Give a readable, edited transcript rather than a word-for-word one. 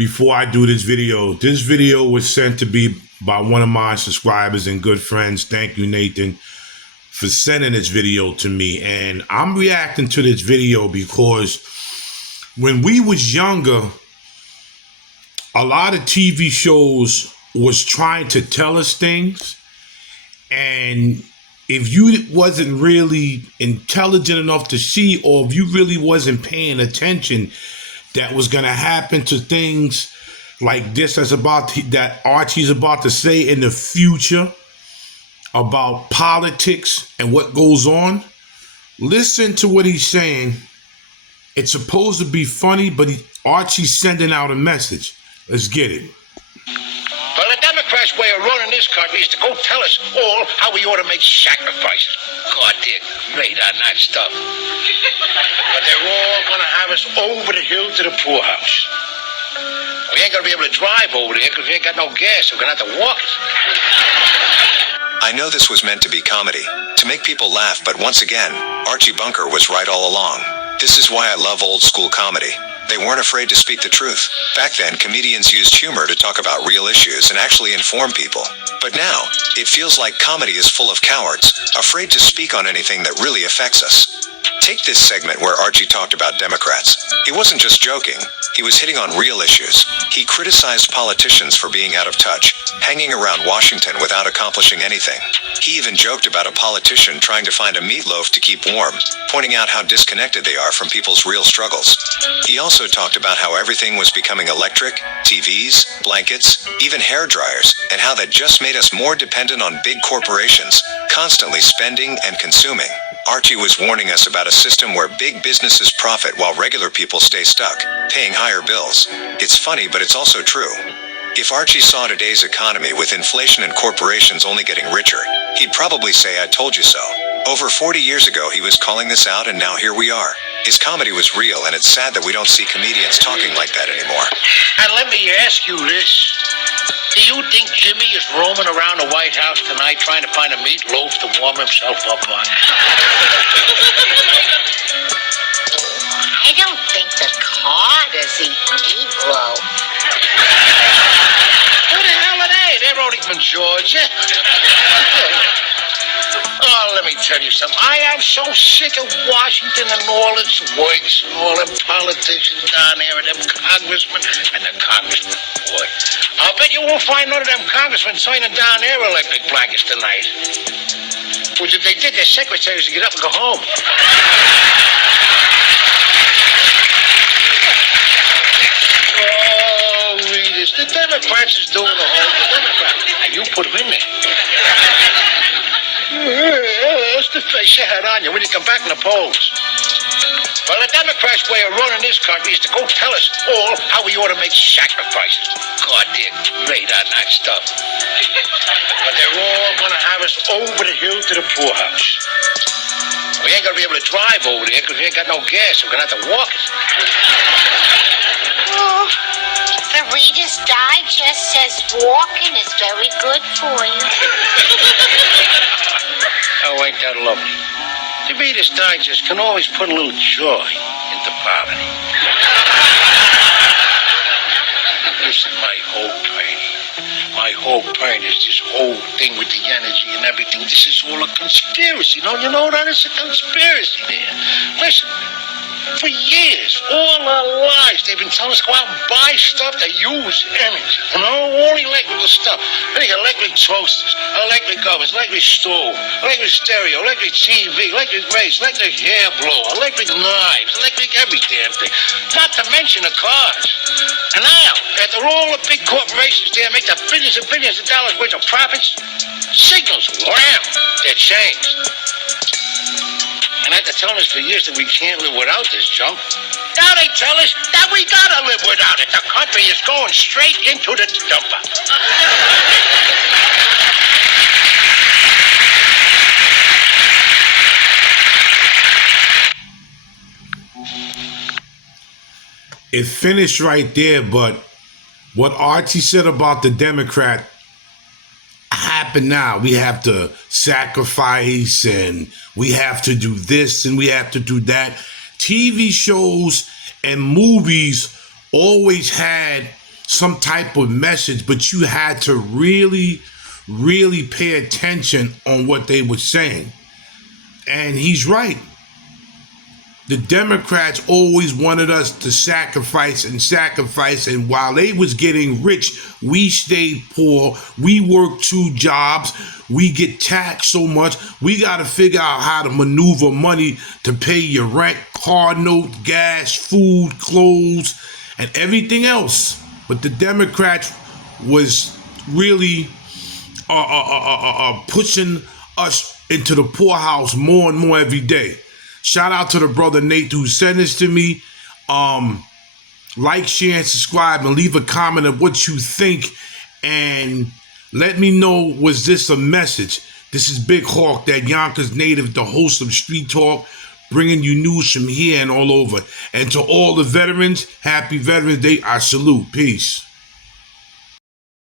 before I do this video was sent to me by one of my subscribers and good friends. Thank you, Nathan, for sending this video to me. And I'm reacting to this video because when we was younger, a lot of TV shows was trying to tell us things, and if you wasn't really intelligent enough to see, or if you really wasn't paying attention, that was going to happen to things like this that Archie's about to say in the future about politics and what goes on. Listen to what he's saying. It's supposed to be funny, but Archie's sending out a message. Let's get it. Well, the Democrats' way of running this country is to go tell us all how we ought to make sacrifices. God, they're great on that stuff. But they're all going to have us over the hill to the poorhouse. We ain't going to be able to drive over there because we ain't got no gas, so we're going to have to walk it. I know this was meant to be comedy, to make people laugh, but once again, Archie Bunker was right all along. This is why I love old school comedy. They weren't afraid to speak the truth. Back then, comedians used humor to talk about real issues and actually inform people. But now, it feels like comedy is full of cowards, afraid to speak on anything that really affects us. Take this segment where Archie talked about Democrats. He wasn't just joking. He was hitting on real issues. He criticized politicians for being out of touch, hanging around Washington without accomplishing anything. He even joked about a politician trying to find a meatloaf to keep warm, pointing out how disconnected they are from people's real struggles. He also talked about how everything was becoming electric, TVs, blankets, even hair dryers, and how that just made us more dependent on big corporations, constantly spending and consuming. Archie was warning us about a system where big businesses profit while regular people stay stuck, paying higher bills. It's funny, but it's also true. If Archie saw today's economy with inflation and corporations only getting richer, he'd probably say, "I told you so." Over 40 years ago, he was calling this out, and now here we are. His comedy was real, and it's sad that we don't see comedians talking like that anymore. And let me ask you this. Do you think Jimmy is roaming around the White House tonight trying to find a meatloaf to warm himself up on? I don't think the Carters eat meatloaf. Who the hell are they? They're only from Georgia. Oh, let me tell you something. I am so sick of Washington and all its works and all them politicians down there and them congressmen and the congressmen. Boy, I'll bet you won't find none of them congressmen signing down their electric blankets tonight. Which if they did, their secretaries would get up and go home. Oh, read this. The Democrats is doing the whole Democrats. And you put them in there. That's the face you had on you when you come back in the polls. Well, the Democrats' way of running this country is to go tell us all how we ought to make sacrifices. God, they're great on that stuff. But they're all going to have us over the hill to the poorhouse. We ain't going to be able to drive over there because we ain't got no gas, so we're going to have to walk it. Oh, the Reader's Digest says walking is very good for you. Oh, ain't that lovely? The Reader's Digest can always put a little joy into poverty. Listen, my whole point is this whole thing with the energy and everything. This is all a conspiracy. Don't you know that? It's a conspiracy there. Listen. For years, all our lives, they've been telling us to go out and buy stuff that use energy. You know, all electrical stuff. I think electric toasters, electric ovens, electric stove, electric stereo, electric TV, electric race, electric hair blower, electric knives, electric every damn thing. Not to mention the cars. And now, after all the big corporations there make the billions and billions of dollars worth of profits, signals, wham, they're changed. And after telling us for years that we can't live without this junk, now they tell us that we gotta live without it. The country is going straight into the dumper. It finished right there, but what Archie said about the Democrat happen now. We have to sacrifice and we have to do this and we have to do that. TV shows and movies always had some type of message, but you had to really, really pay attention on what they were saying. And he's right. The Democrats always wanted us to sacrifice, and while they was getting rich, we stayed poor. We worked 2 jobs. We get taxed so much. We got to figure out how to maneuver money to pay your rent, car note, gas, food, clothes, and everything else. But the Democrats was really pushing us into the poorhouse more and more every day. Shout out to the brother Nate who sent this to me. Like, share, and subscribe, and leave a comment of what you think. And let me know, was this a message? This is Big Hawk, that Yonkers native, the host of Street Talk, bringing you news from here and all over. And to all the veterans, happy Veterans Day. I salute. Peace.